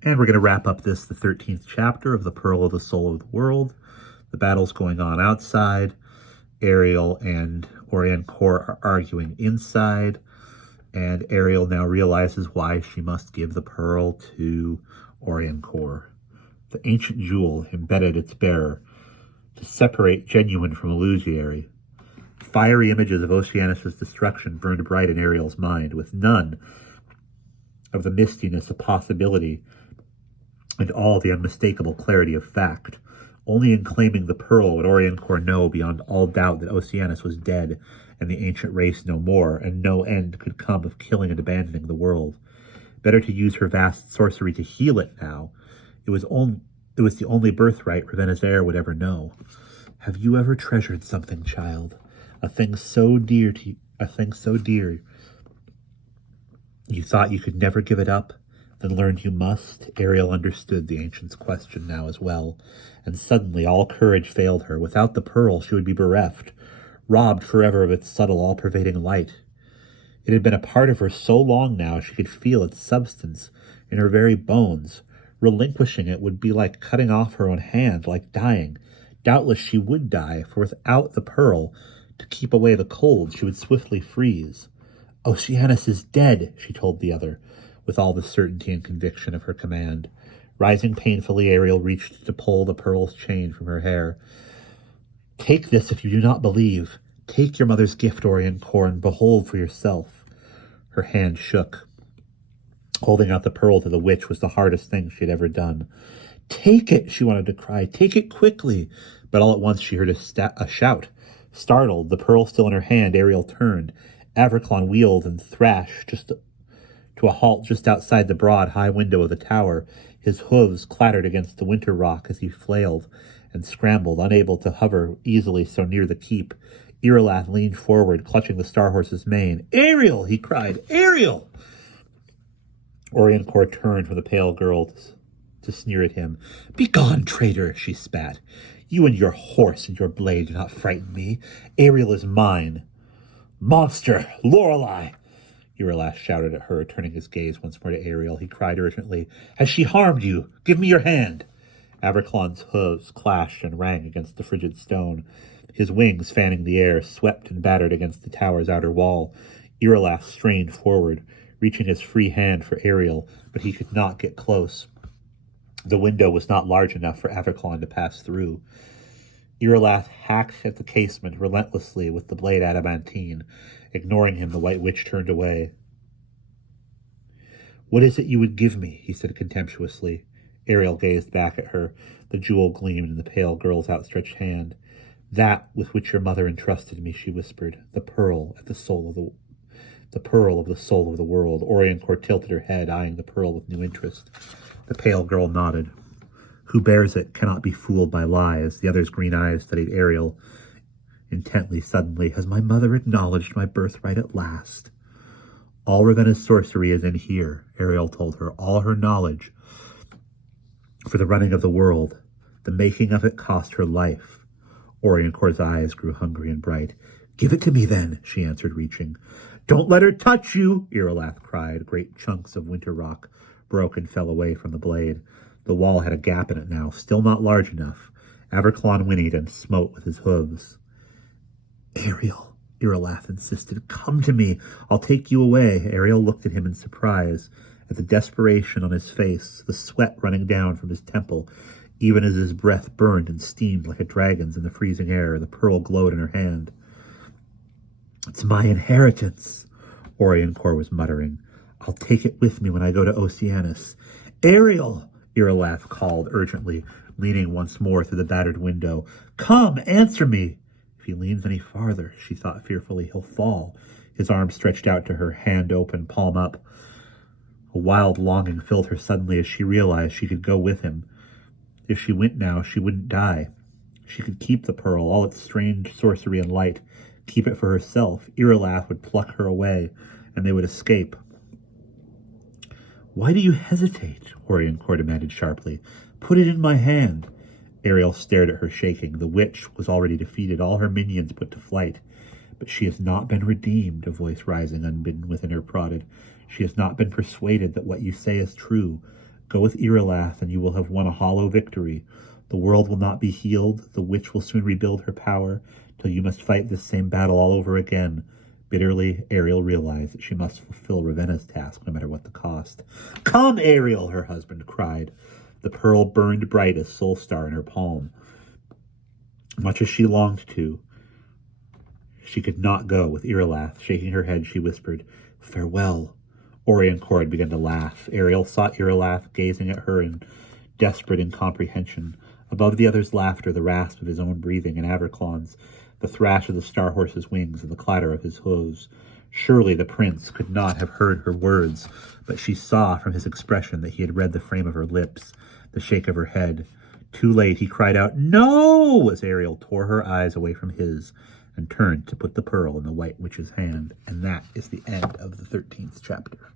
And we're going to wrap up the 13th chapter of The Pearl of the Soul of the World. The battle's going on outside. Ariel and Oriancourt are arguing inside. And Ariel now realizes why she must give the pearl to Oriancourt. The ancient jewel embedded its bearer to separate genuine from illusory. Fiery images of Oceanus' destruction burned bright in Ariel's mind, with none of the mistiness of possibility and all the unmistakable clarity of fact. Only in claiming the pearl would Oriancourt know beyond all doubt that Oceanus was dead and the ancient race no more, and no end could come of killing and abandoning the world. Better to use her vast sorcery to heal it now. It was the only birthright Ravenna's heir would ever know. Have you ever treasured something, child? A thing so dear you thought you could never give it up, then learned you must? Ariel understood the ancient's question now as well, and suddenly all courage failed her. Without the pearl she would be bereft, robbed forever of its subtle, all-pervading light. It had been a part of her so long now she could feel its substance in her very bones. Relinquishing it would be like cutting off her own hand, like dying. Doubtless she would die, for without the pearl to keep away the cold, she would swiftly freeze. Oceanus is dead, she told the other, with all the certainty and conviction of her command. Rising painfully, Ariel reached to pull the pearl's chain from her hair. Take this if you do not believe. Take your mother's gift, Oriancourt, and behold for yourself. Her hand shook. Holding out the pearl to the witch was the hardest thing she had ever done. Take it, she wanted to cry. Take it quickly. But all at once she heard a shout. Startled, the pearl still in her hand, Ariel turned. Averclon wheeled and thrashed to a halt just outside the broad, high window of the tower. His hooves clattered against the winter rock as he flailed and scrambled, unable to hover easily so near the keep. Irolas leaned forward, clutching the Star Horse's mane. Ariel! He cried. Ariel! Oriancourt turned from the pale girl to sneer at him. Begone, traitor, she spat. You and your horse and your blade do not frighten me. Ariel is mine. Monster! Lorelei! Irolas shouted at her, turning his gaze once more to Ariel. He cried urgently, Has she harmed you? Give me your hand! Averclon's hooves clashed and rang against the frigid stone. His wings, fanning the air, swept and battered against the tower's outer wall. Irolas strained forward, reaching his free hand for Ariel, but he could not get close. The window was not large enough for Averclon to pass through. Irolas hacked at the casement relentlessly with the blade adamantine. Ignoring him, the White Witch turned away. What is it you would give me? He said contemptuously. Ariel gazed back at her. The jewel gleamed in the pale girl's outstretched hand. That with which your mother entrusted me, she whispered. The pearl of the soul of the world. Oriancourt tilted her head, eyeing the pearl with new interest. The pale girl nodded. Who bears it cannot be fooled by lies. The other's green eyes studied Ariel intently. Suddenly, has my mother acknowledged my birthright at last? All Ravenna's sorcery is in here, Ariel told her. All her knowledge for the running of the world. The making of it cost her life. Oriancourt's eyes grew hungry and bright. Give it to me, then, she answered, reaching. Don't let her touch you, Irolas cried. Great chunks of winter rock broke and fell away from the blade. The wall had a gap in it now, still not large enough. Averclon whinnied and smote with his hooves. Ariel, Irolas insisted, come to me. I'll take you away. Ariel looked at him in surprise, at the desperation on his face, the sweat running down from his temple, even as his breath burned and steamed like a dragon's in the freezing air. The pearl glowed in her hand. It's my inheritance, Oriancourt was muttering. I'll take it with me when I go to Oceanus. Ariel, Irolas called urgently, leaning once more through the battered window. Come, answer me. If he leans any farther, she thought fearfully, he'll fall. His arm stretched out to her, hand open, palm up. A wild longing filled her suddenly as she realized she could go with him. If she went now, she wouldn't die. She could keep the pearl, all its strange sorcery and light, keep it for herself. Irolas would pluck her away, and they would escape. Why do you hesitate? Oriancourt demanded sharply. Put it in my hand. Ariel stared at her, shaking. The witch was already defeated, all her minions put to flight. But she has not been redeemed, a voice rising unbidden within her prodded. She has not been persuaded that what you say is true. Go with Irelath, and you will have won a hollow victory. The world will not be healed. The witch will soon rebuild her power, till you must fight this same battle all over again. Bitterly, Ariel realized that she must fulfill Ravenna's task, no matter what the cost. Come, Ariel, her husband cried. The pearl burned bright as Soul Star in her palm. Much as she longed to, she could not go with Irelath. Shaking her head, she whispered, Farewell. Ori and Cord began to laugh. Ariel sought Irelath, gazing at her in desperate incomprehension. Above the other's laughter, the rasp of his own breathing and Averclon's, the thrash of the star horse's wings and the clatter of his hooves. Surely the prince could not have heard her words, but she saw from his expression that he had read the frame of her lips, the shake of her head. Too late, he cried out, No! As Ariel tore her eyes away from his and turned to put the pearl in the White Witch's hand. And that is the end of the 13th chapter.